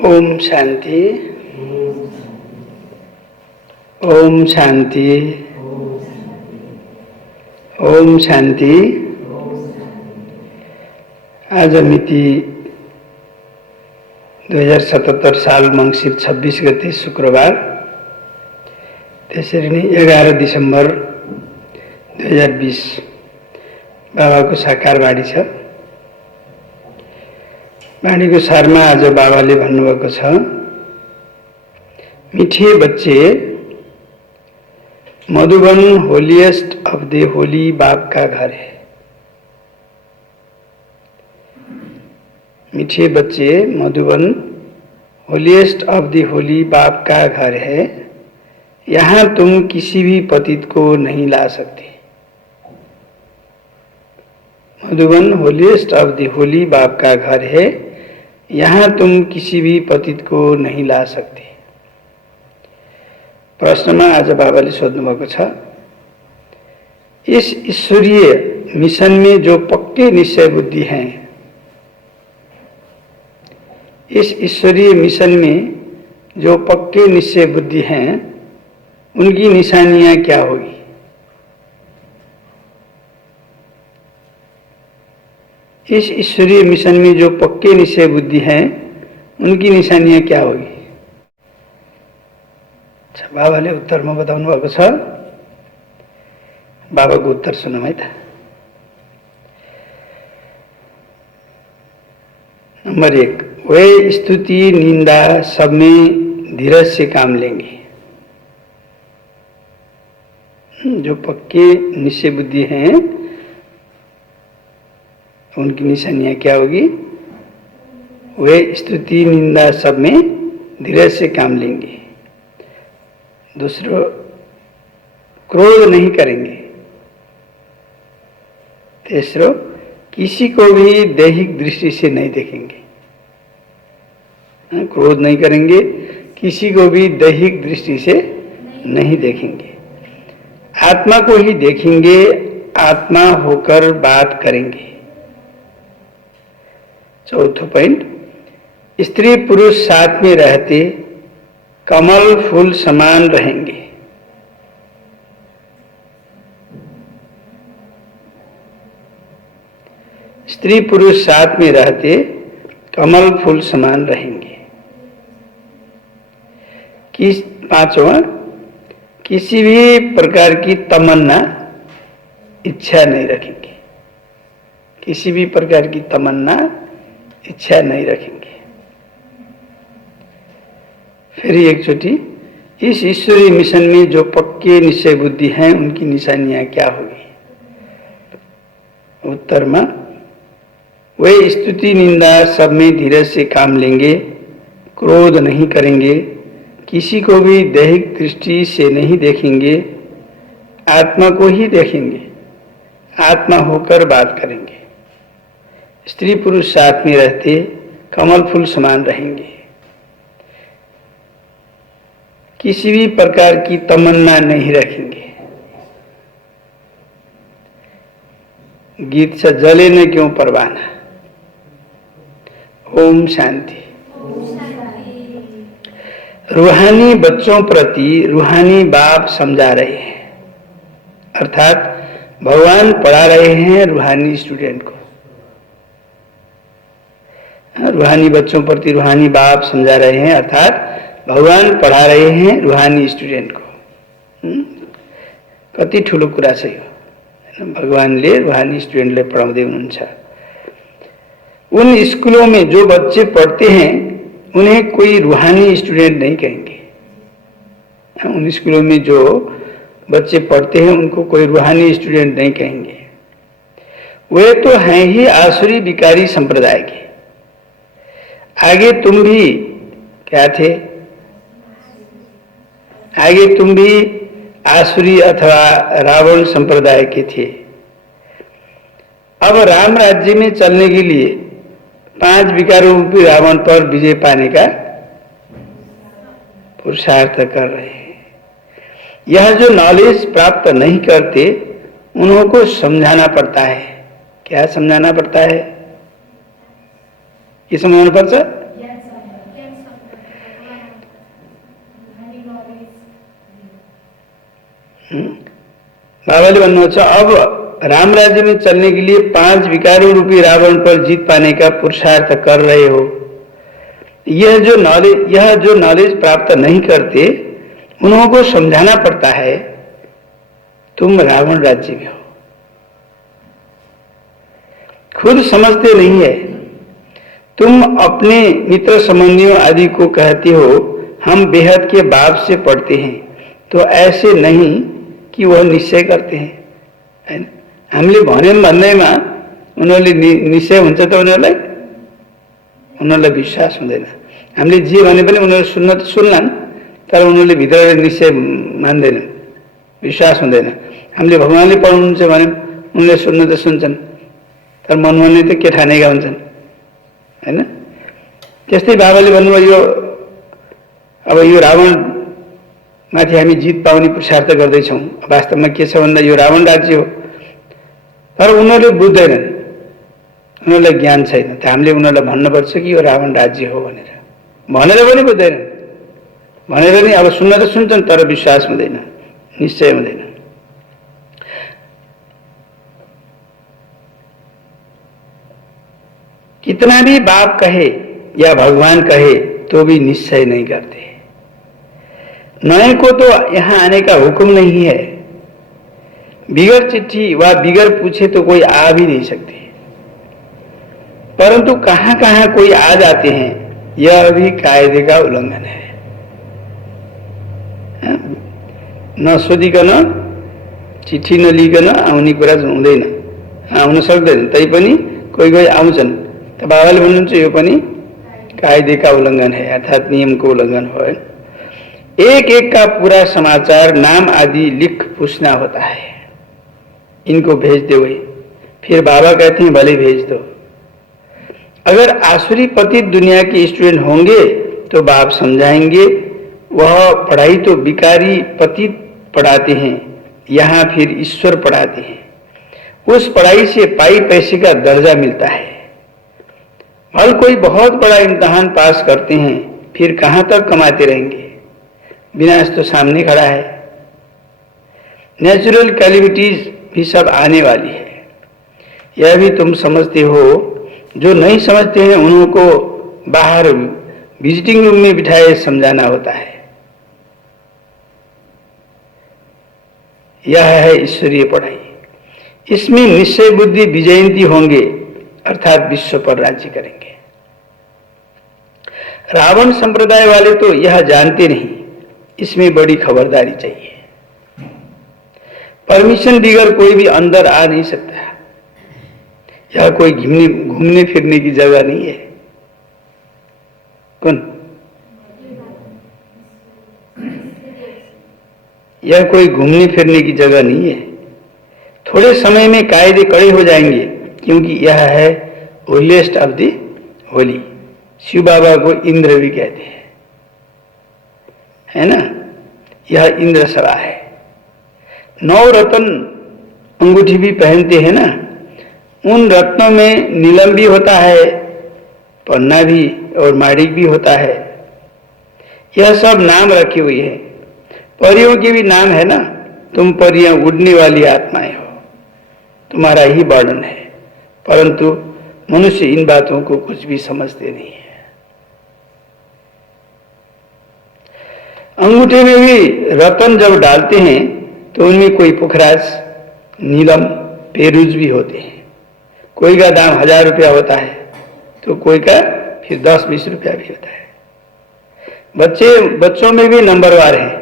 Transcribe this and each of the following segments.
ओम शांति। ओम शांति। ओम शांति। आज मिति 2077 साल मंगसिर 26 गते शुक्रबार, त्यसरी नै 11 दिसम्बर 2020 बाबाको साकार बाणी छ। बाणीको सारमा आज बाबाले भन्नुभएको छ, मीठे बच्चे, Madhuban holiest of the Holi बाप का घर है। मीठे बच्चे, Madhuban holiest of the Holi बाप का घर है। यहाँ तुम किसी भी पतित को नहीं ला सकते। Madhuban holiest of the Holi बाप का घर है। यहाँ तुम किसी भी पतित को नहीं ला सकते। प्रश्नमा आज बाबाले सोध्नुभएको छ, इस ईश्वरीय मिशन में जो पक्के निश्चय बुद्धि हैं, इस ईश्वरीय मिशन में जो पक्के निश्चय बुद्धि हैं, उनकी निशानियां क्या होगी? इस ईश्वरीय मिशन में जो पक्के निश्चय बुद्धि हैं, उनकी निशानियां क्या होगी? अच्छा, बाबाले उत्तरमा बताउनु भएको छ। बाबाको उत्तर सुनौँ है त। नंबर 1, वे स्तुति निंदा सब में धीरज से काम लेंगे। जो पक्के निश्चय बुद्धि हैं, उनकी निशानियां क्या होगी? वे स्तुति निंदा सब में धीरज से काम लेंगे। दूसरा, क्रोध नहीं करेंगे। तीसरा, किसी को भी दैहिक दृष्टि से नहीं देखेंगे। क्रोध नहीं करेंगे, किसी को भी दैहिक दृष्टि से नहीं देखेंगे। आत्मा को ही देखेंगे, आत्मा होकर बात करेंगे। चौथा पॉइंट, स्त्री पुरुष साथ में रहते कमल फूल समान रहेंगे। स्त्री पुरुष साथ में रहते कमल फूल समान रहेंगे। पांचवा, किसी भी प्रकार की तमन्ना इच्छा नहीं रखेंगे। किसी भी प्रकार की तमन्ना इच्छा नहीं रखेंगे। फिर एक चोटी, इस ईश्वरीय मिशन में जो पक्के निश्चय बुद्धि हैं, उनकी निशानियां क्या होगी? उत्तर में, वे स्तुति निंदा सब में धीरज से काम लेंगे, क्रोध नहीं करेंगे, किसी को भी दैहिक दृष्टि से नहीं देखेंगे, आत्मा को ही देखेंगे, आत्मा होकर बात करेंगे। स्त्री पुरुष साथ में रहते कमल फूल समान रहेंगे। किसी भी प्रकार की तमन्ना नहीं रखेंगे। गीत से जले न क्यों परवाना। ओम शांति। रूहानी बच्चों प्रति रूहानी बाप समझा रहे हैं, अर्थात भगवान पढ़ा रहे हैं रूहानी स्टूडेंट को। रूहानी बच्चों प्रति रूहानी बाप समझा रहे हैं, अर्थात भगवान पढ़ा रहे हैं रूहानी स्टूडेंट को। कति ठुलो कुरा छ यो। भगवानले रूहानी स्टूडेंटले पढ़ाउँदै हुनुहुन्छ। उन स्कूलों में जो बच्चे पढ़ते हैं, उन्हें कोई रूहानी स्टूडेंट नहीं कहेंगे। उन स्कूलों में जो बच्चे पढ़ते हैं, उनको कोई रूहानी स्टूडेंट नहीं कहेंगे। वे तो हैं ही आसुरी विकारी संप्रदाय के। आगे तुम भी क्या थे? आगे तुम भी आसुरी अथवा रावण संप्रदाय के थे। अब राम राज्य में चलने के लिए 5 विकारों रूपी रावण पर विजय पाने का पुरुषार्थ कर रहे हैं। यह जो नॉलेज प्राप्त नहीं करते, उन्हों को समझाना पड़ता है। क्या समझाना पड़ता है? के समझाउनु पर्छ? बाबाले भन्नुहुन्छ अब राम राज्य में चलने के लिए 5 विकारों रूपी रावण पर जीत पाने का पुरुषार्थ कर रहे हो। यह जो नॉलेज प्राप्त नहीं करते उन्हों को समझाना पड़ता है तुम रावण राज्य में हो, खुद समझते नहीं है। तुम अपने मित्र संबंधियों आदि को कहते हो हम बेहद के बाप से पढ़ते हैं, तो ऐसे नहीं कि वह निश्चय करते हैं, हैन। हामीले भन्यौं भन्दैमा उनीहरूले निश्चय हुन्छ त उनीहरूलाई विश्वास हुँदैन। हामीले जे भने पनि उनीहरू सुन्न त सुन्लान्, तर उनीहरूले भित्र निश्चय मान्दैनन्, विश्वास हुँदैन। हामीले भगवानले पढाउनुहुन्छ भने उनले सुन्न त सुन्छन्, तर मनमा नै त के ठानेका हुन्छन्, हैन। त्यस्तै बाबाले भन्नुभयो अब यो रावण माथि हामी जित पाउने पुरुषार्थ गर्दैछौँ। वास्तवमा के छ भन्दा यो रावण राज्य हो, तर उनीहरूले बुझ्दैनन्, उनीहरूलाई ज्ञान छैन। त हामीले उनीहरूलाई भन्नुपर्छ कि यो रावण राज्य हो भनेर पनि बुझ्दैनन्, भनेर नि अब सुन्न त सुन्छन् तर विश्वास हुँदैन, निश्चय हुँदैन। कितना भी बाप कहे या भगवान कहे तो भी निश्चय नहीं करते। नए को तो यहाँ आने का हुक्म नहीं है, बिगर चिट्ठी व बिगर पूछे तो कोई आ भी नहीं सकते, परंतु कहां कहां कोई आ जाते हैं, यह भी कायदे का उल्लंघन है। न सोधिकन चिट्ठी नलिकन आउने कुरा हुँदैन, आउन सक्दैन, तैपनि कोही कोही आउँछन्। त बाबाले भन्नुहुन्छ यो पनि कायदे का उल्लंघन है, अर्थात नियम को उल्लंघन हो। एक एक का पूरा समाचार नाम आदि लिख पूछना होता है, इनको भेज दो। फिर बाबा कहते हैं भले भेज दो। अगर आसुरी पतित दुनिया के स्टूडेंट होंगे तो बाप समझाएंगे, वह पढ़ाई तो बिकारी पतित पढ़ाते हैं, यहाँ फिर ईश्वर पढ़ाते हैं। उस पढ़ाई से पाई पैसे का दर्जा मिलता है। हर कोई बहुत बड़ा इम्तहान पास करते हैं, फिर कहाँ तक कमाते रहेंगे, विनाश तो सामने खड़ा है। नेचुरल कैलिमिटीज भी सब आने वाली है, यह भी तुम समझते हो। जो नहीं समझते हैं उन्हों को बाहर विजिटिंग रूम में बिठाए समझाना होता है। यह है ईश्वरीय पढ़ाई। इसमें निश्चय बुद्धि विजयंती होंगे, अर्थात विश्व पर राज्य करेंगे। रावण संप्रदाय वाले तो यह जानते नहीं, इसमें बड़ी खबरदारी चाहिए। परमिशन बगैर कोई भी अंदर आ नहीं सकता। यह कोई घूमने फिरने की जगह नहीं है। कौन? यह कोई घूमने फिरने की जगह नहीं है। थोड़े समय में कायदे कड़े हो जाएंगे, क्योंकि यह है holiest of the holy. Shiv Baba को इंद्र भी कहते हैं, है ना। यह इंद्र सभा है। 9 रत्न अंगूठी भी पहनते हैं ना, उन रत्नों में नीलम भी होता है, पन्ना भी और माणिक भी होता है। यह सब नाम रखी हुई है। परियों के भी नाम है ना। तुम परियां उड़ने वाली आत्माएं हो, तुम्हारा ही वर्णन है, परंतु मनुष्य इन बातों को कुछ भी समझते नहीं है। अंगूठे में भी रतन जब डालते हैं तो उनमें कोई पुखराज, नीलम, पेरूज भी होते हैं। कोई का दाम 1000 रुपया होता है तो कोई का फिर 10-20 रुपया भी होता है। बच्चों में भी नंबरवार है।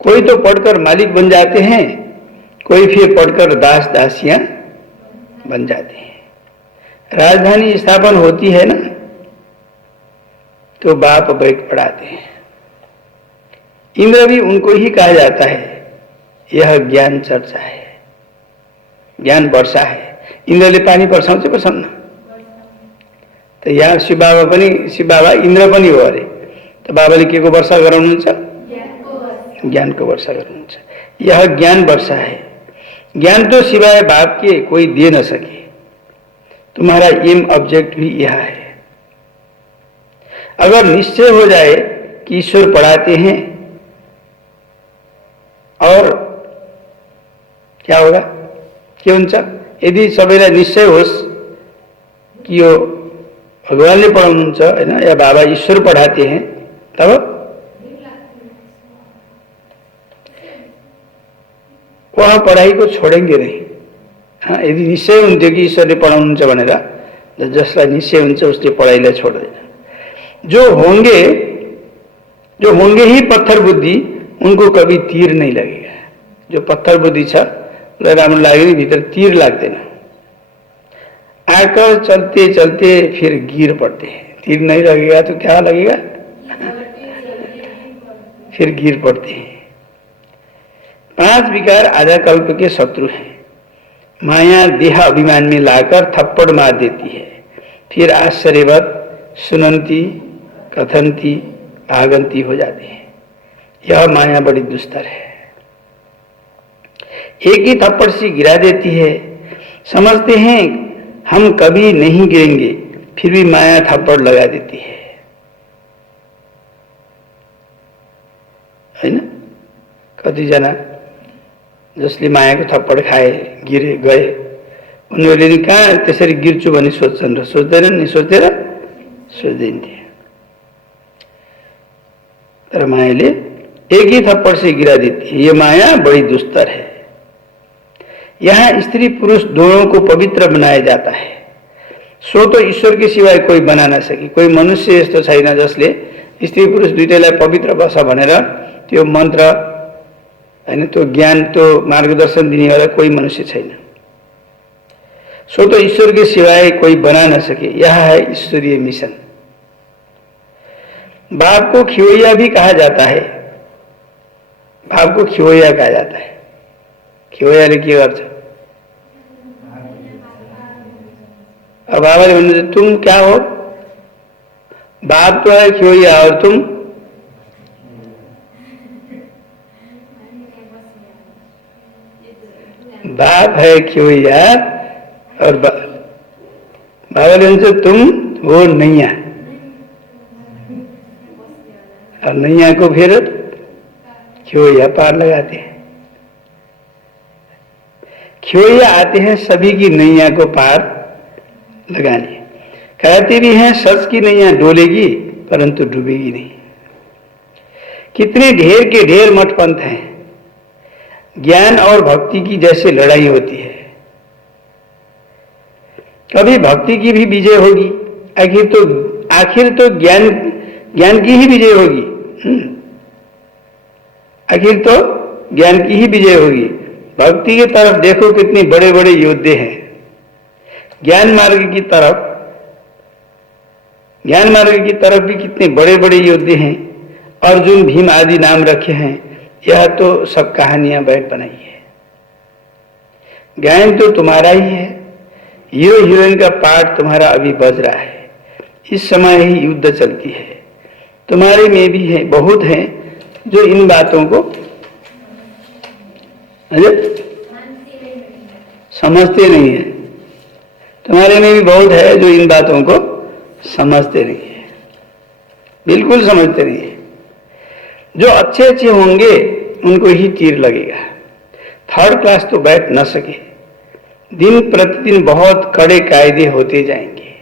कोई तो पढ़कर मालिक बन जाते हैं, कोई फिर पढ़कर दास दासियां बन जाते हैं। राजधानी स्थापन होती है ना तो बाप बैठ पढ़ाते हैं। इंद्र भी उनको ही कहा जाता है। यह ज्ञान चर्चा है, ज्ञान वर्षा है। इंद्रले पानी वर्षाउँछ पर्छन् त यहाँ शिव बाबा इंद्र पनि हो अरे। त बाबाले के को वर्षा गराउनुहुन्छ? ज्ञान को वर्षा गराउनुहुन्छ। यह ज्ञान वर्षा है। ज्ञान तो सिवाय बाप के कोई दे न सके। तुम्हारा एम ऑब्जेक्ट भी यह है। अगर निश्चय हो जाए कि ईश्वर पढ़ाते हैं और क्या होगा? के हुन्छ? यदि सबैलाई निश्चय होस् कि यो भगवानले पढाउनुहुन्छ हैन, या बाबा ईश्वर पढ़ाते हैं, तब वहाँ पढ़ाई को छोडेंगे नहीं। हाँ, यदि निश्चय हुन्थ्यो कि ईश्वरले पढाउनुहुन्छ भनेर, जसलाई निश्चय हुन्छ उसले पढाइलाई छोड्दैन। जो होंगे ही पत्थर बुद्धि, उनको कभी तीर नहीं लगेगा। जो पत्थर बुद्धि छ उसलाई राम्रो लाग्यो नि भित्र तीर लाग्दैन। आकर चलते चलते फिर गिर पड़ते हैं। तीर नहीं लगेगा तो क्या लगेगा? फिर गिर पड़ते हैं। 5 विकार आधा कल्प के शत्रु हैं। माया देह अभिमान में लाकर थप्पड़ मार देती है, फिर आश्चर्यवत सुनंती कथनती भागंती हो जाती है। यह माया बड़ी दुस्तर है। एक ही थप्पड़ से गिरा देती है। समझते हैं हम कभी नहीं गिरेंगे, फिर भी माया थप्पड़ लगा देती है हैन? कतिजना जसले मायाको थप्पड खाए, गिरे, गए, उनीहरूले नि कहाँ त्यसरी गिर्छु भन्ने सोच्छन् र सोच्दैनन् नि, सोचेर सोच्दैन थिए। तर मायाले एक ही थप्पड़ से गिरा देती है। ये माया बड़ी दुस्तर है। यहाँ स्त्री पुरुष दोनों को पवित्र बनाया जाता है। सो तो ईश्वर के सिवाय कोई बना न सके। कोही मनुष्य यस्तो छैन जसले स्त्री पुरुष दुईटैलाई पवित्र बस भनेर त्यो मन्त्र हैन, त्यो ज्ञान, त्यो मार्गदर्शन दिनेवाला कोही मनुष्य छैन। सो तो ईश्वर के सिवाय कोई बना न सके। यह है ईश्वरीय मिशन। बाप को खिवैया भी कहा जाता है। बाप को खिवैया कहा जाता है। खिवैयाले के गर्छ? अब बाबाले भन्नुहुन्छ तुम क्या हो? बाप तो है खिवैया और तुम? बाप है खिवैया और बाबाले भन्छ तुम हो नैया, और नैया को फिर खिवैया पार लगाते हैं। खिवैया आते हैं सभी की नैया को पार लगाने। कहते भी हैं सच की नैया डोलेगी परंतु डूबेगी नहीं। कितने ढेर के ढेर मठपंथ हैं। ज्ञान और भक्ति की जैसे लड़ाई होती है। कभी भक्ति की भी विजय होगी, आखिर तो ज्ञान की ही विजय होगी। आखिर तो ज्ञान की ही विजय होगी। भक्ति की तरफ देखो कितने बड़े बड़े योद्धे हैं। ज्ञान मार्ग की तरफ भी कितने बड़े बड़े योद्धे हैं। अर्जुन भीम आदि नाम रखे हैं। यह तो सब कहानियां बैठ बनाई है। ज्ञान तो तुम्हारा ही है। हीरो हीरोइन का पार्ट तुम्हारा अभी बज रहा है। इस समय ही युद्ध चलती है। तुम्हारे में भी है, बहुत हैं जो इन बातों को समझते नहीं है। तुम्हारे में भी बहुत है जो इन बातों को समझते नहीं है, बिल्कुल समझते नहीं है। जो अच्छे अच्छे होंगे उनको ही तीर लगेगा। थर्ड क्लास तो बैठ न सके। दिन प्रतिदिन बहुत कड़े कायदे होते जाएंगे।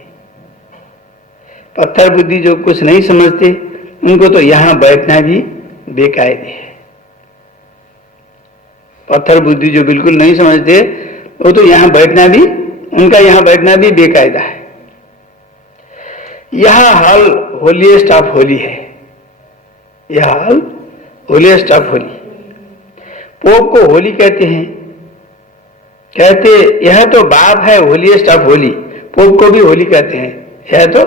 पत्थर बुद्धि जो कुछ नहीं समझते उनको तो यहाँ बैठना भी बेकायदे है। पत्थर बुद्धि जो बिल्कुल नहीं समझते वो तो यहाँ बैठना भी, उनका यहाँ बैठना भी बेकायदा है। यह हाल होलीएस्ट ऑफ होली है। यह हाल होलीएस्ट ऑफ होली। पोप को होली कहते हैं। कहते यह तो बाप है होलीएस्ट ऑफ होली। पोप को भी होली कहते हैं। यह तो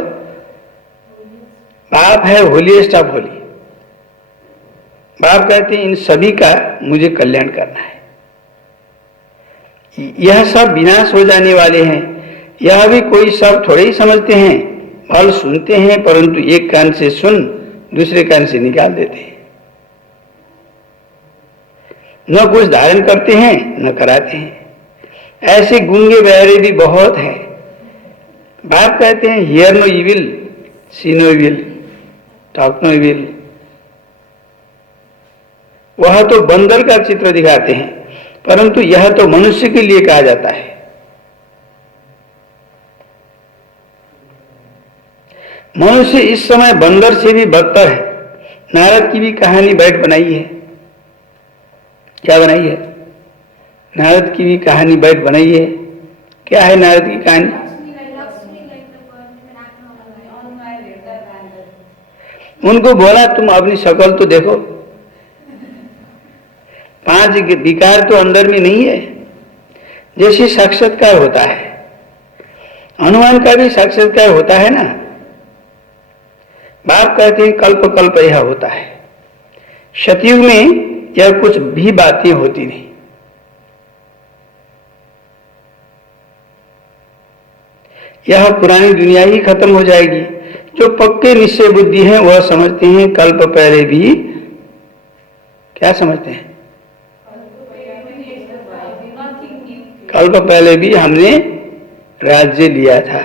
बाप है होलीएस्ट ऑफ होली। बाप कहते हैं इन सभी का मुझे कल्याण करना है। यह सब विनाश हो जाने वाले हैं। यह भी कोई सब थोड़े ही समझते हैं। फल सुनते हैं परंतु एक कान से सुन दूसरे कान से निकाल देते हैं। न कुछ धारण करते हैं न कराते हैं। ऐसे गूंगे बहरे भी बहुत हैं। बाप कहते हैं hear no evil, see no evil, talk no evil. वह तो बंदर का चित्र दिखाते हैं। परंतु यह तो मनुष्य के लिए कहा जाता है। मनुष्य इस समय बंदर से भी बदतर है। नारद की भी कहानी बैठ बनाई है। क्या बनाई है? नारद की भी कहानी बैठ बनाई है। क्या है नारद की कहानी? उनको बोला तुम अपनी शक्ल तो देखो, 5 विकार तो अंदर में नहीं है। जैसे साक्षात्कार होता है, हनुमान का भी साक्षात्कार होता है ना। बाप कहते हैं कल्प कल्प यह होता है। सतयुग में यह कुछ भी बातें होती नहीं। यह पुरानी दुनिया ही खत्म हो जाएगी। जो पक्के निश्चय बुद्धि हैं वह समझते हैं कल्प पहले भी, क्या समझते हैं? कल्प पहले भी हमने राज्य लिया था।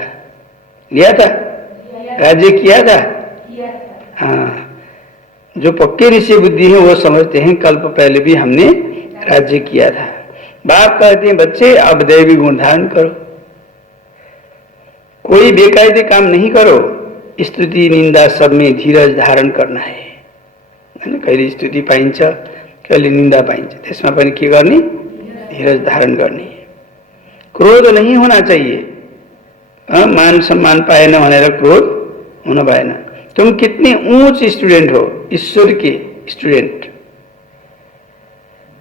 लिया था? राज्य किया था? हाँ। जो पक्के निश्चय बुद्धि है वो समझते हैं कल्प पहले भी हमने राज्य किया था। बाप कहते हैं बच्चे अब दैवी गुण धारण करो, कोई बेकायदे काम नहीं करो। स्तुति निंदा सब में धीरज धारण करना है। कहिले स्तुति पाइन्छ, कहिले निंदा पाइन्छ, त्यसमा पनि के गर्ने? धीरज धारण करनी है। क्रोध नहीं होना चाहिए। मान सम्मान पाएन भनेर क्रोध हुन भएन। तुम कितने ऊंच स्टूडेंट हो, ईश्वर के स्टूडेंट।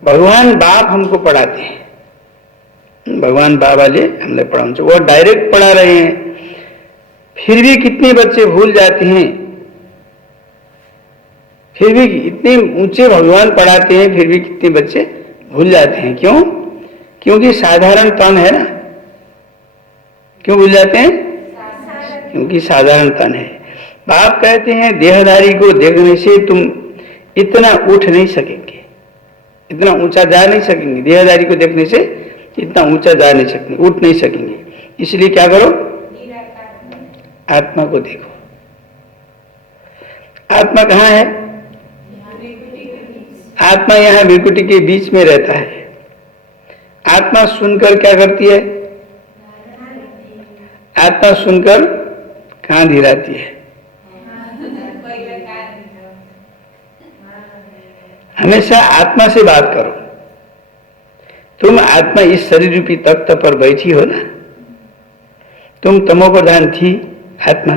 भगवान बाप हमको पढ़ाते हैं, भगवान बाबाले हमलाई पढ़ाउँछ। वो डायरेक्ट पढ़ा रहे हैं, फिर भी कितने बच्चे भूल जाते हैं। फिर भी इतने ऊंचे भगवान पढ़ाते हैं, फिर भी कितने बच्चे भूल जाते हैं। क्यों? क्योंकि साधारण तन है ना। क्यों भूल जाते हैं? क्योंकि साधारण तन है। बाप कहते हैं देहधारी को देखने से तुम इतना उठ नहीं सकेंगे, इतना ऊंचा जा नहीं सकेंगे। देहधारी को देखने से इतना ऊंचा जा नहीं सकेंगे, उठ नहीं सकेंगे। इसलिए क्या करो? आत्मा को देखो। आत्मा कहाँ है? आत्मा यहाँ भृकुटी के बीच में रहता है। आत्मा सुनकर क्या करती है? आत्मा सुनकर कहाँ धीराती है? हमेशा आत्मा से बात करो। तुम आत्मा इस शरीर रूपी तख्त पर बैठी हो ना। तुम तमो प्रधान थी आत्मा,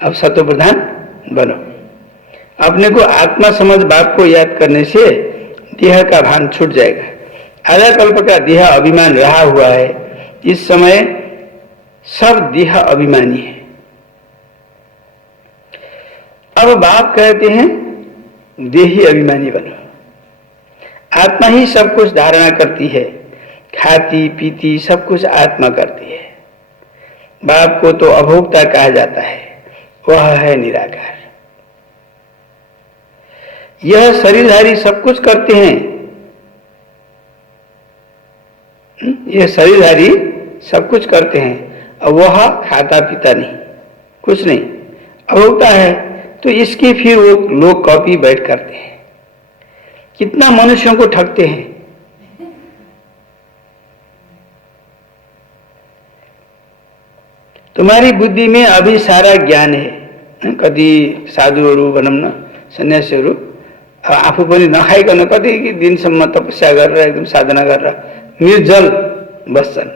अब सतो प्रधान बनो। अपने को आत्मा समझ बाप को याद करने से देह का भान छूट जाएगा। आधा कल्प का देह अभिमान रहा हुआ है। इस समय सब देह अभिमानी है। अब बाप कहते हैं देही अभिमानी बनो। आत्मा ही सब कुछ धारणा करती है, खाती पीती सब कुछ आत्मा करती है। बाप को तो अभोक्ता कहा जाता है, वह है निराकार। यह शरीरधारी सब कुछ करते हैं। यह शरीरधारी सब कुछ करते हैं और वह खाता पीता नहीं, कुछ नहीं, अभोक्ता है। तो इसकी फिर वो लोग कॉपी बैठ करते हैं। कितना मनुष्यों को ठगते हैं। तुम्हारी बुद्धि में अभी सारा ज्ञान है। कति साधुहरू भनौँ न, सन्यासीहरू आफू पनि नखाइकन कति दिनसम्म तपस्या गरेर एकदम साधना गरेर निर्जल बस्छन्,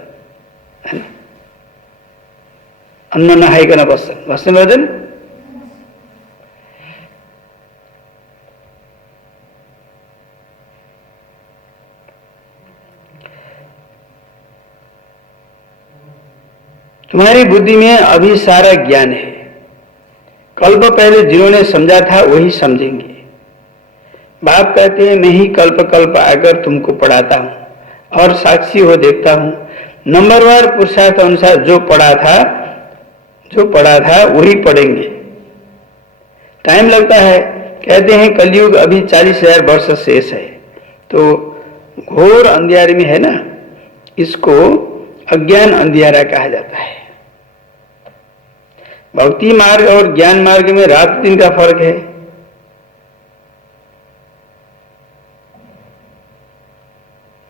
अन्न नखाइकन बस्छन्। बस्ने गर्छन्। तुम्हारी बुद्धि में अभी सारा ज्ञान है। कल्प पहले जिन्होंने समझा था वही समझेंगे। बाप कहते हैं मैं ही कल्प कल्प आकर तुमको पढ़ाता हूँ और साक्षी हो देखता हूँ। नंबरवार पुरुषार्थ अनुसार जो पढ़ा था वही पढ़ेंगे। टाइम लगता है। कहते हैं कलयुग अभी 40,000 वर्ष शेष है। तो घोर अंधियारे में है ना, इसको अज्ञान अंधियारा कहा जाता है। भक्ति मार्ग और ज्ञान मार्ग में रात दिन का फर्क है।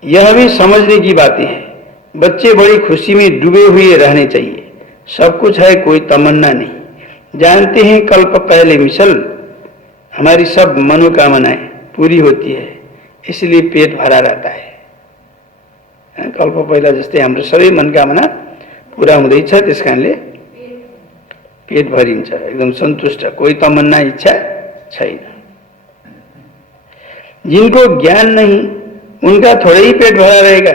यह भी समझने की बातें हैं। बच्चे बड़ी खुशी में डूबे हुए रहने चाहिए। सब कुछ है, कोई तमन्ना नहीं। जानते हैं कल्प पहले मिसल हमारी सब मनोकामनाएं पूरी होती है, इसलिए पेट भरा रहता है। कल्प पहिला जस्तै हाम्रो सबै मनोकामना पूरा हुँदैछ, त्यस कारणले पेट भरिन्छ, एकदम संतुष्ट, कोई तमन्ना इच्छा छैन। जिनको ज्ञान नहीं उनका थोड़ा ही पेट भरा रहेगा।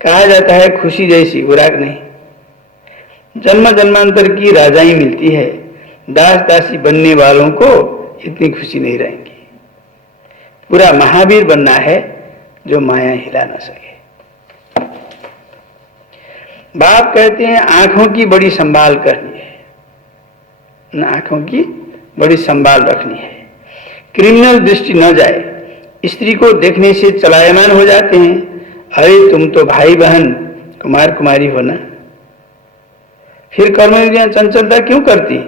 कहा जाता है खुशी जैसी खुराक नहीं। जन्म जन्मांतर की राजाई मिलती है, दास दासी बनने वालों को इतनी खुशी नहीं रहेंगी। पूरा महावीर बनना है जो माया हिला न सके। बाप कहते हैं आंखों की बड़ी संभाल करनी है, आंखों की बड़ी संभाल रखनी है, क्रिमिनल दृष्टि न जाए। स्त्री को देखने से चलायमान हो जाते हैं, अरे तुम तो भाई बहन कुमार कुमारी हो ना। फिर कर्मेंद्रियां चंचलता क्यों करती?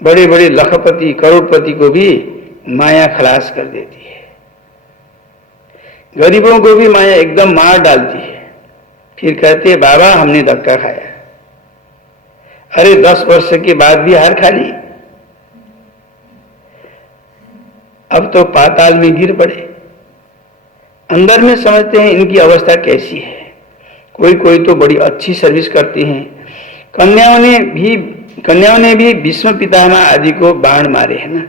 बड़े बड़े लखपति करोड़पति को भी माया खलास कर देती है, गरीबों को भी माया एकदम मार डालती है। फिर कहते हैं बाबा हमने धक्का खाया। अरे 10 वर्ष के बाद भी हार खा ली, अब तो पाताल में गिर पड़े। अंदर में समझते हैं इनकी अवस्था कैसी है। कोई कोई तो बड़ी अच्छी सर्विस करती हैं। कन्याओं ने भी भीष्म पितामह आदि को बाण मारे हैं ना।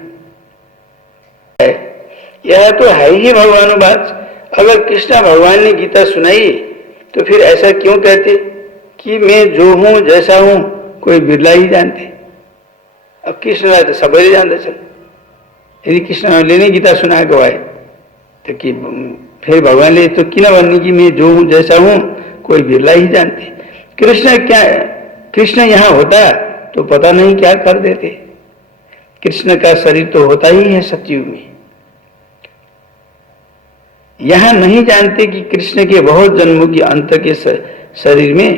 यह तो है ही भगवानुवाच। अगर कृष्ण भगवान ने गीता सुनाई तो फिर ऐसा क्यों कहते कि मैं जो हूं जैसा हूं कोई बिरला ही जानते। अब कृष्णलाई तो सबैले जान्दछन्। यदि कृष्णले नै गीता सुनाएको भए तो कि फिर भगवानले तो किन भन्ने कि मैं जो हूं जैसा हूं कोई बिरला ही जानते। कृष्ण यहाँ होता तो पता नहीं क्या कर देते। कृष्ण का शरीर तो होता ही है सतयुग में। यहां नहीं जानते कि कृष्ण के बहुत जन्मों के अंत के शरीर में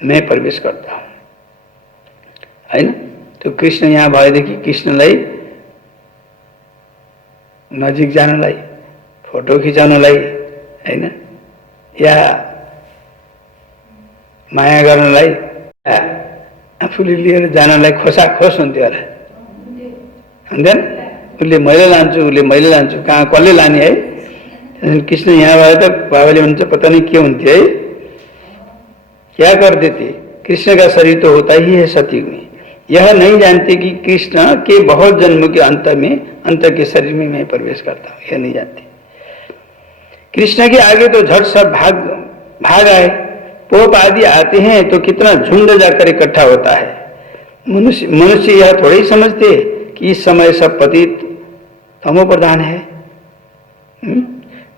मैं प्रवेश करता हूं, है ना। तो कृष्ण यहाँ भएदेखि कृष्णलाई नजिक जानलाई, फोटो खिचाउनलाई, हैन, या माया गर्नलाई, आफूले लिएर जानलाई खोसाखोस हुन्थ्यो होला, हुँदैन? उसले मैले लान्छु, कहाँ कसले लाने है। कृष्ण यहाँ भए त बाबाले भन्छ पता नहीं के हुन्थ्यो है, क्या कर देते। कृष्ण का शरीर तो होता ही है सतयुग में। यह नहीं जानते कि कृष्ण के बहुत जन्मों के अंत के शरीर में मैं प्रवेश करता हूँ, यह नहीं जानते। कृष्ण के आगे तो झट सब भाग आए। पोप आदि आते हैं तो कितना झुंड जाकर इकट्ठा होता है। मनुष्य यह थोड़े ही समझते कि इस समय सब पतित तमो प्रधान है।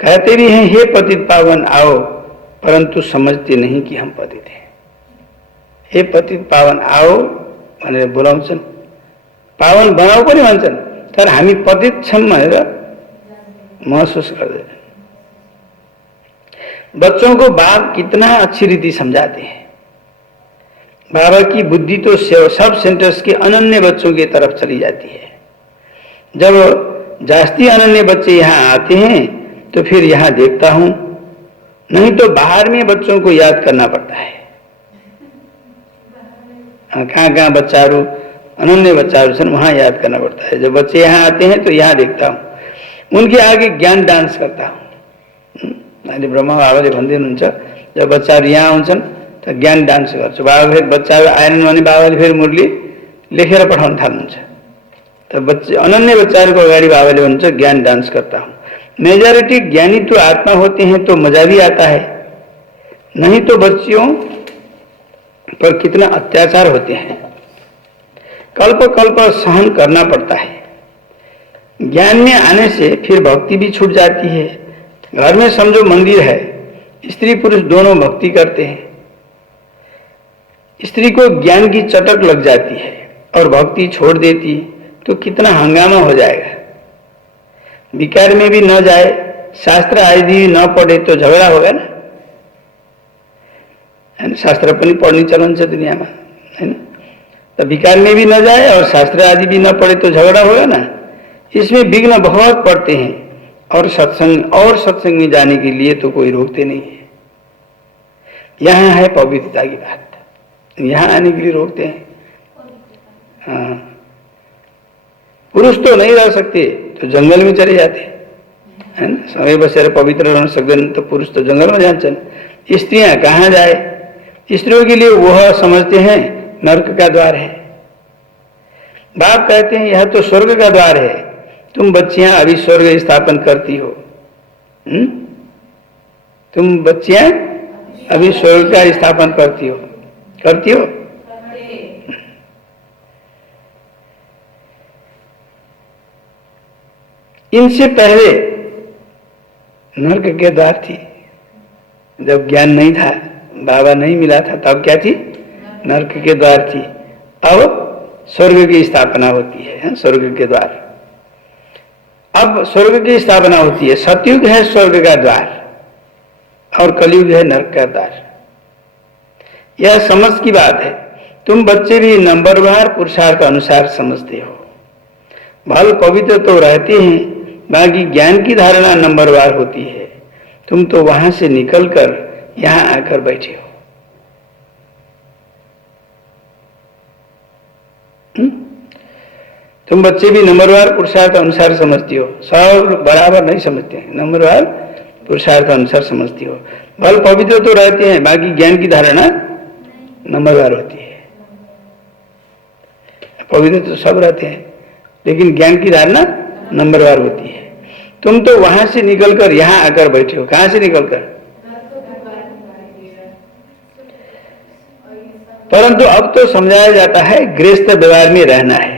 कहते भी हैं हे पतित पावन आओ, परंतु समझते नहीं कि हम पतित हैं। हे पतित पावन आओ भनेर बोलाउँछन्, पावन बनाऊ पनि भन्छन्, तर हामी पतित छौं भनेर महसुस गर्दैनन्। बच्चों को बाप कितना अच्छी रीति समझाते हैं। बाबा की बुद्धि तो सब सेंटर्स के अनन्य बच्चों की तरफ चली जाती है। जब जास्ती अनन्य बच्चे यहाँ आते हैं तो फिर यहाँ देखता हूं, नहीं तो बाहर में बच्चों को याद करना पड़ता है। कहाँ बच्चाहरू अनन्य बच्चाहरू छन् वहाँ याद करना पड़ता है। जब बच्चे यहाँ आते हैं तो यहाँ देखता हूँ, उनके आगे ज्ञान डांस करता हूँ। अहिले ब्रह्मा बाबाले भन्दै हुनुहुन्छ जब बच्चाहरू यहाँ आउँछन् त ज्ञान डान्स गर्छु। बाबा फेरि बच्चाहरू आएनन् भने बाबाले फेरि मुरली लेखेर पठाउन थाल्नुहुन्छ। त बच्चे अनन्य बच्चाहरूको अगाडि बाबाले भन्छ ज्ञान डांस करता हूँ। मेजॉरिटी ज्ञानी तो आत्मा होते हैं तो मजा भी आता है, नहीं तो बच्चियों पर कितना अत्याचार होते हैं। कल्प कल्प सहन करना पड़ता है। ज्ञान में आने से फिर भक्ति भी छूट जाती है। घर में समझो मंदिर है, स्त्री पुरुष दोनों भक्ति करते हैं। स्त्री को ज्ञान की चटक लग जाती है और भक्ति छोड़ देती तो कितना हंगामा हो जाएगा। विकार में भी न जाए, शास्त्र आदि न पढ़े तो झगड़ा होगा ना, है ना। शास्त्र पनि पढ़ने चलन छ दुनिया में, है ना। तो विकार में भी न जाए और शास्त्र आदि भी न पढ़े तो झगड़ा होगा ना। इसमें विघ्न बहुत पड़ते हैं। और सत्संग में जाने के लिए तो कोई रोकते नहीं है। यहाँ है पवित्रता की बात, यहाँ आने के लिए रोकते हैं। हाँ, पुरुष तो नहीं रह सकते तो जंगल में चले जाते है ना। समय बसेरे पवित्र रह सकते तो पुरुष तो जंगल में जान चले। स्त्रियां कहाँ जाए? स्त्रियों के लिए वह समझते हैं नरक का द्वार है। बाप कहते हैं यह तो स्वर्ग का द्वार है, तुम बच्चियां अभी स्वर्ग स्थापन करती हो। तुम बच्चियां अभी स्वर्ग का स्थापन करती हो। इनसे पहले नरक के द्वार थी। जब ज्ञान नहीं था, बाबा नहीं मिला था, तब क्या थी? नरक के द्वार थी। अब स्वर्ग की स्थापना होती है, स्वर्ग के द्वार। अब स्वर्ग की स्थापना होती है। सतयुग है स्वर्ग का द्वार और कलयुग है नरक का द्वार। यह समझ की बात है। तुम बच्चे भी नंबरवार पुरुषार्थ अनुसार समझते हो। भल पवित्र तो रहते हैं, बाकी ज्ञान की धारणा नंबरवार होती है। तुम तो वहां से निकलकर यहां आकर बैठे हो। तुम बच्चे भी नंबरवार पुरुषार्थ अनुसार समझती हो। सब बराबर नहीं समझते हैं, नंबरवार पुरुषार्थ अनुसार समझती हो। भल पवित्र तो रहते हैं, बाकी ज्ञान की धारणा नंबरवार होती है। पवित्र तो सब रहते हैं, लेकिन ज्ञान की धारणा नंबरवार होती है। तुम तो वहां से निकलकर यहां आकर बैठे हो। कहां से निकलकर? परंतु अब तो समझाया जाता है गृहस्थ व्यवहार में रहना है।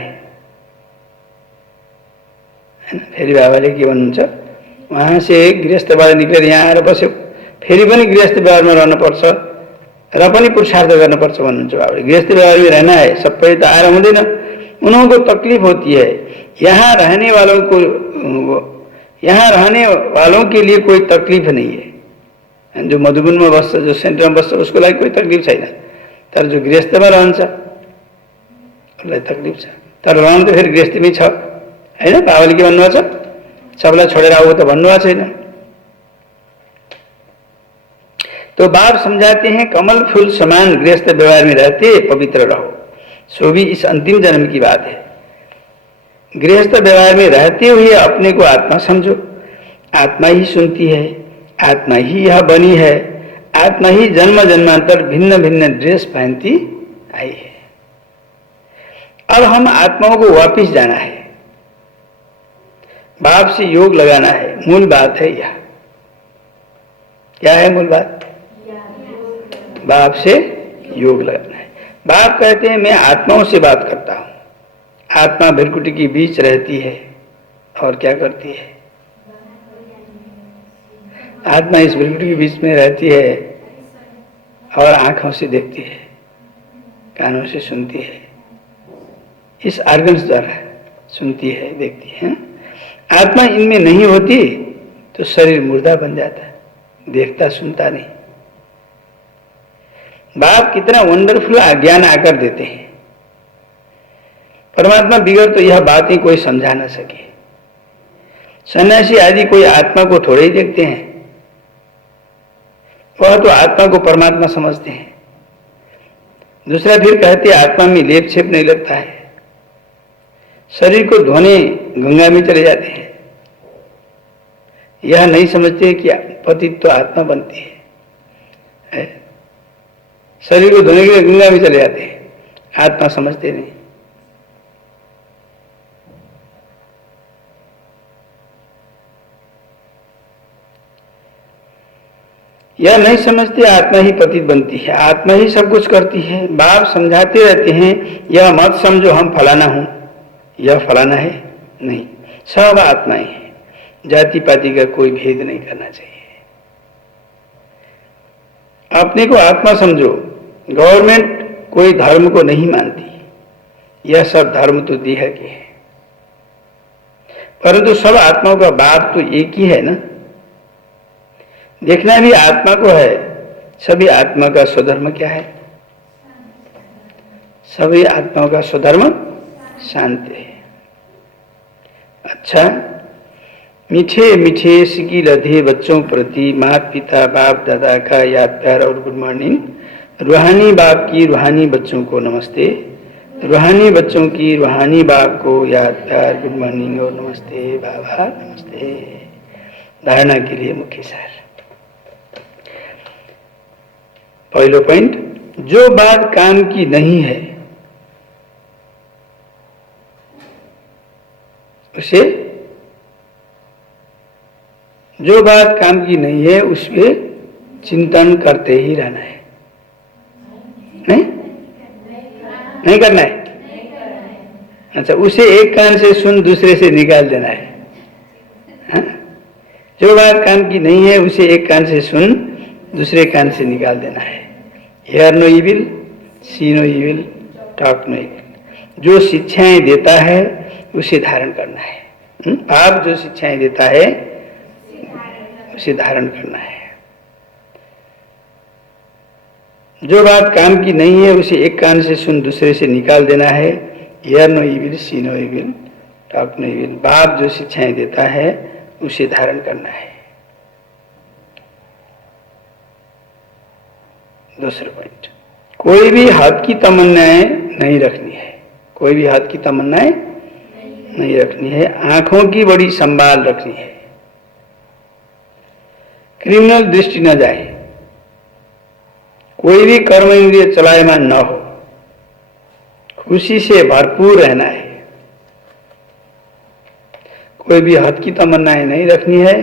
फेरि बाबाले के भन्नुहुन्छ, वहाँ से गृहस्थबाट निक्लेर यहाँ आएर बस्यो, फेरि पनि गृहस्थ व्यवहारमा रहनुपर्छ र पनि पुरुषार्थ गर्नुपर्छ भन्नुहुन्छ बाबाले। गृहस्थ व्यवहार में रहना है, सबै त आएर हुँदैन। उनको तकलीफ होती है। यहाँ रहने वालों के लिए कोई तकलीफ नहीं है। जो मधुबनमा बस्छ, जो सेन्टरमा बस्छ, उसको लागि कोही तकलीफ छैन। तर जो गृहस्थमा रहन्छ उसलाई तकलीफ छ। तर रहनु त फेरि गृहस्थमै छ हैन। बाबाले के भन्नुभएको छ? सबलाई छोडेर आऊ त भन्नुभएको छैन। तो बाप समझाते हैं कमल फूल समान गृहस्थ व्यवहार में रहते पवित्र रहो। सो भी इस अंतिम जन्म की बात है। गृहस्थ व्यवहार में रहते हुए अपने को आत्मा समझो। आत्मा ही सुनती है, आत्मा ही यह बनी है, आत्मा ही जन्म जन्मांतर भिन्न भिन्न ड्रेस पहनती आई है। अब हम आत्माओं को वापिस जाना है, बाप से योग लगाना है। मूल बात है यह। क्या है मूल बात? बाप से योग लगाना है। बाप कहते हैं मैं आत्माओं से बात करता हूं। आत्मा भृकुटी के बीच रहती है और क्या करती है? आत्मा इस भृकुटी के बीच में रहती है और आंखों से देखती है, कानों से सुनती है, इस ऑर्गन्स द्वारा सुनती है, देखती है। आत्मा इनमें नहीं होती तो शरीर मुर्दा बन जाता है, देखता सुनता नहीं। बाप कितना वंडरफुल ज्ञान आकर देते हैं। परमात्मा बिगड़ तो यह बातें कोई समझा न सके। सन्यासी आदि कोई आत्मा को थोड़े ही देखते हैं, वह तो आत्मा को परमात्मा समझते हैं। दूसरा फिर कहते आत्मा में लेप छेप नहीं लगता है। शरीर को धोने गंगा में चले जाते हैं। यह नहीं समझते कि पतित तो आत्मा बनती है। शरीर को धोने के लिए गंगा में चले जाते हैं, आत्मा समझते नहीं। यह नहीं समझते आत्मा ही पतित बनती है, आत्मा ही सब कुछ करती है। बाप समझाते रहते हैं यह मत समझो हम फलाना हूं, यह फलाना है नहीं, सब आत्माएं हैं। जाति पाति का कोई भेद नहीं करना चाहिए। अपने को आत्मा समझो। गवर्नमेंट कोई धर्म को नहीं मानती, यह सब धर्म तो देह के है, परंतु सब आत्माओं का बाप तो एक ही है ना। देखना भी आत्मा को है। सभी आत्मा का स्वधर्म क्या है? सभी आत्माओं का स्वधर्म शांति है। अच्छा, मीठे मीठे सिकी लधे बच्चों प्रति माता पिता बाप दादा का याद प्यार और गुड मॉर्निंग। रूहानी बाप की रूहानी बच्चों को नमस्ते। रूहानी बच्चों की रूहानी बाप को याद प्यार गुड मॉर्निंग और नमस्ते बाबा नमस्ते। धारणा के लिए मुख्य सार। पहला पॉइंट, जो बात काम की नहीं है उसे, जो बात काम की नहीं है उस पर चिंतन करते ही रहना है। नहीं करना है। अच्छा, उसे एक कान से सुन दूसरे से निकाल देना है। हा? जो बात काम की नहीं है उसे एक कान से सुन दूसरे कान से निकाल देना है। Hear no evil, see no evil, talk no evil. जो शिक्षाएं देता है उसे धारण करना है। आप जो शिक्षाएं देता है उसे धारण करना है। जो बात काम की नहीं है उसे एक कान से सुन दूसरे से निकाल देना है। Hear no evil, see no evil, talk no evil. बाप जो शिक्षाएं देता है उसे धारण करना है। दूसरा पॉइंट, कोई भी हद की तमन्नाएं नहीं रखनी है। कोई भी हद की तमन्नाएं नहीं रखनी है। आंखों की बड़ी संभाल रखनी है। क्रिमिनल दृष्टि न जाए। कोई भी कर्म इंद्रिय चलायमान न हो। खुशी से भरपूर रहना है। कोई भी हद की तमन्नाएं नहीं रखनी है।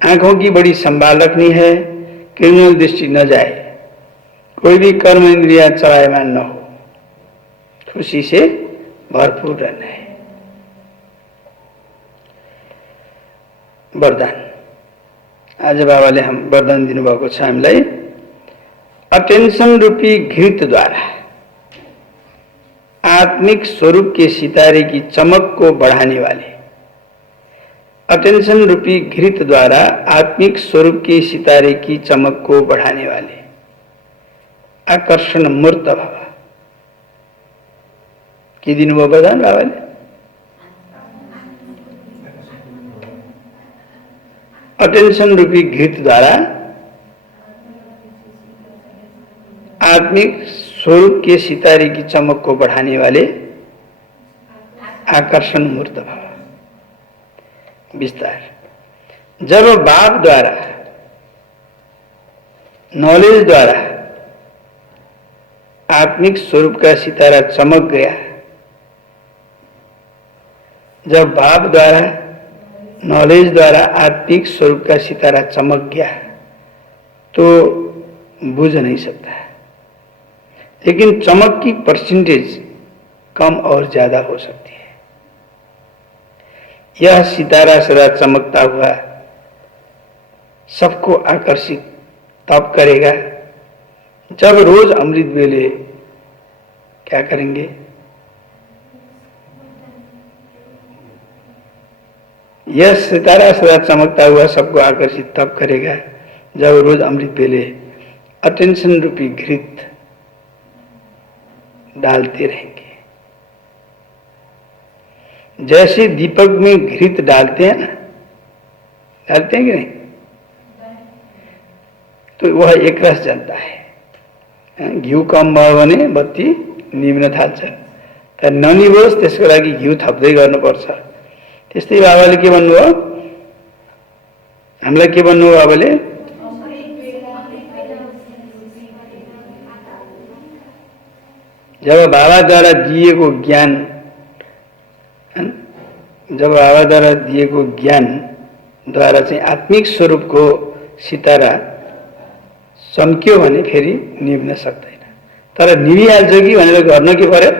आंखों की बड़ी संभाल रखनी है। क्रिमिनल दृष्टि न जाए। कोई भी कर्म इंद्रिया चलायमान न हो। खुशी से भरपूर रहना है। वरदान। आज बाबाले हम वरदान दिनुभएको छ हामीलाई। अटेंशन रूपी घृत द्वारा आत्मिक स्वरूप के सितारे की चमक को बढ़ाने वाले। अटेंशन रूपी घृत द्वारा आत्मिक स्वरूप के सितारे की चमक को बढ़ाने वाले। आकर्षण मूर्त भव। के दिनुभयो वरदान बाबाले? अटेंशन रूपी घृत द्वारा आत्मिक स्वरूप के सितारे की चमक को बढ़ाने वाले आकर्षण मूर्त भाव। विस्तार। जब बाप द्वारा नॉलेज द्वारा आत्मिक स्वरूप का सितारा चमक गया, जब बाप द्वारा नॉलेज द्वारा आत्मिक स्वरूप का सितारा चमक गया तो बुझ नहीं सकता। लेकिन चमक की परसेंटेज कम और ज्यादा हो सकती है। यह सितारा सदा चमकता हुआ सबको आकर्षित तब करेगा जब रोज अमृत वेले क्या करेंगे? यह सितारा सदा चमकता हुआ सबको आकर्षित तब करेगा जब रोज अमृत वेले अटेंशन रूपी घृत डालते रहेंगे। जैसे दीपक में घृत डालते हैं ना, डालते हैं कि नहीं? तो वह एक रस जलता है। घिउ कम भयो भने बत्ती निभ्न थाल्छ। तर ननिभोस् त्यसको लागि घिउ थप्दै गर्नुपर्छ। त्यस्तै बाबाले के भन्नुभयो? हामीलाई के भन्नुभयो बाबाले? जब बाबाद्वारा दिएको ज्ञान, जब बाबाद्वारा दिएको ज्ञान द्वारा चाहिँ आत्मिक स्वरूपको सितारा चम्क्यो भने फेरि निभ्न सक्दैन। तर निभिहाल्छ कि भनेर गर्न के पर्यो?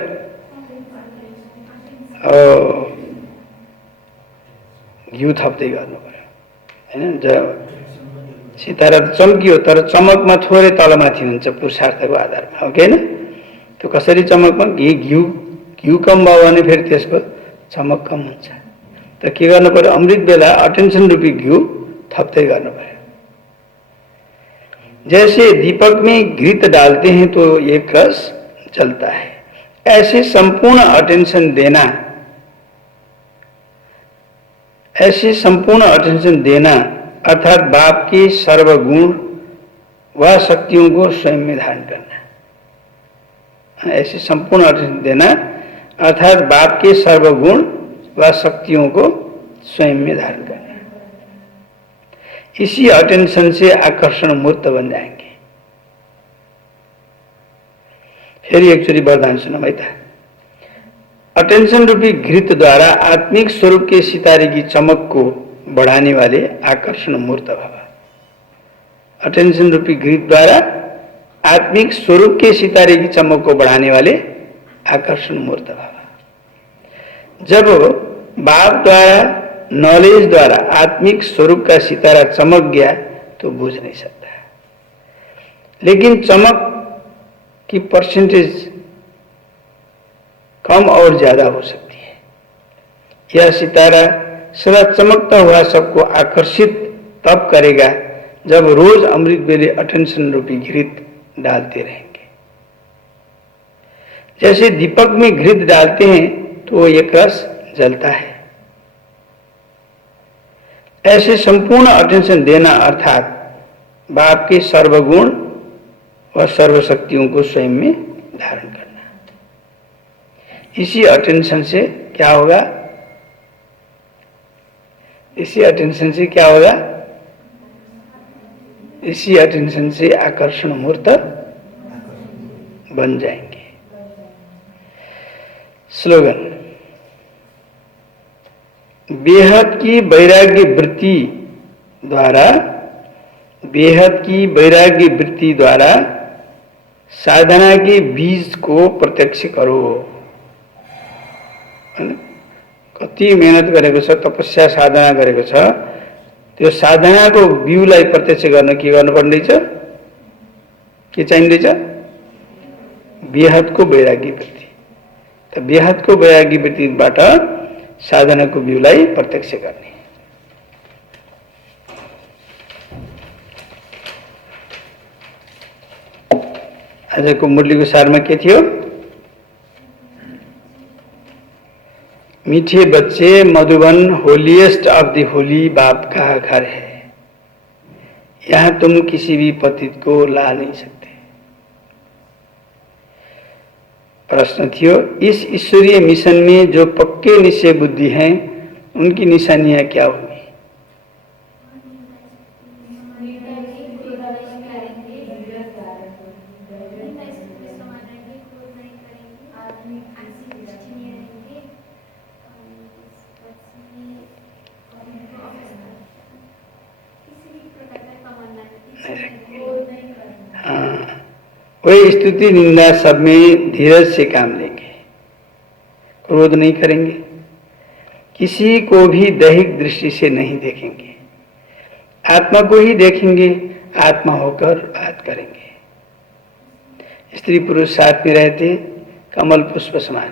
घिउ थप्दै गर्नु पर्यो हैन। जब सितारा चम्कियो तर चमकमा थोरै तलमाथि हुन्छ पुरुषार्थको आधारमा, हो कि हैन? त्यो कसरी चमकमा घिउ कम भयो भने फेरि त्यसको चमक कम हुन्छ। त के गर्नु पर्यो? अमृत बेला अटेंशन रूपी घिउ थप्दै गर्नु पर्यो। जैसे दीपक में घृत डालते हैं तो एक रस जलता है, ऐसे संपूर्ण अटेंशन देना ऐसे संपूर्ण अटेंशन देना अर्थात बाप के सर्वगुण व शक्तियों को स्वयं में धारण करना। ऐसे संपूर्ण अटेंशन देना अर्थात बाप के सर्वगुण व शक्तियों को स्वयं में धारण करना। इसी अटेंशन से आकर्षण मूर्त बन जाएंगे। फिर एक चोरी वरदान सुनो भाई था। अटेंशन रूपी घृत द्वारा आत्मिक स्वरूप के सितारे की चमक को बढ़ाने वाले आकर्षण मूर्त भव। अटेंशन रूपी घृत द्वारा आत्मिक स्वरूप के सितारे की चमक को बढ़ाने वाले आकर्षण मूर्त भव। जब बाप द्वारा नॉलेज द्वारा आत्मिक स्वरूप का सितारा चमक गया तो बुझ नहीं सकता, लेकिन चमक की परसेंटेज कम और ज्यादा हो सकती है। यह सितारा सदा चमकता हुआ सबको आकर्षित तब करेगा जब रोज अमृत बेले अटेंशन रूपी घृत डालते रहेंगे। जैसे दीपक में घृत डालते हैं तो एक रस जलता है, ऐसे संपूर्ण अटेंशन देना अर्थात बाप के सर्वगुण व सर्वशक्तियों को स्वयं में धारण करना। इसी अटेंशन से क्या होगा? इसी अटेंशन से क्या होगा? इसी अटेंशन से आकर्षण मूर्त बन जाएंगे। स्लोगन। बेहद की वैराग्य वृत्ति द्वारा, बेहद की वैराग्य वृत्ति द्वारा साधना के बीज को प्रत्यक्ष करो। कति मेहनत गरेको छ, तपस्या साधना गरेको छ, त्यो साधनाको बिउलाई प्रत्यक्ष गर्न के गर्नुपर्ने छ? के चाहिँदैछ? बेहदको वैराग्य वृत्ति। त बेहदको वैराग्य वृत्तिबाट साधनाको बिउलाई प्रत्यक्ष गर्ने। आजको मुरलीको सारमा के थियो? मीठे बच्चे Madhuban holiest of the Holi बाप का घर है, यहाँ तुम किसी भी पतित को ला नहीं सकते। प्रश्न थियो, इस ईश्वरीय मिशन में जो पक्के निश्चय बुद्धि हैं उनकी निशानियां क्या होगी? हाँ, वही स्तुति निंदा सब में धीरज से काम लेंगे, क्रोध नहीं करेंगे, किसी को भी दैहिक दृष्टि से नहीं देखेंगे, आत्मा को ही देखेंगे, आत्मा होकर बात करेंगे। स्त्री पुरुष साथ में रहते कमल पुष्प समान,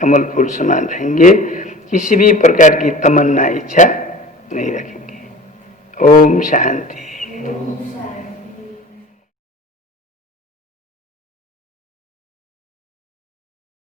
कमल फूल समान रहेंगे, किसी भी प्रकार की तमन्ना इच्छा नहीं रखेंगे। ओम शांति।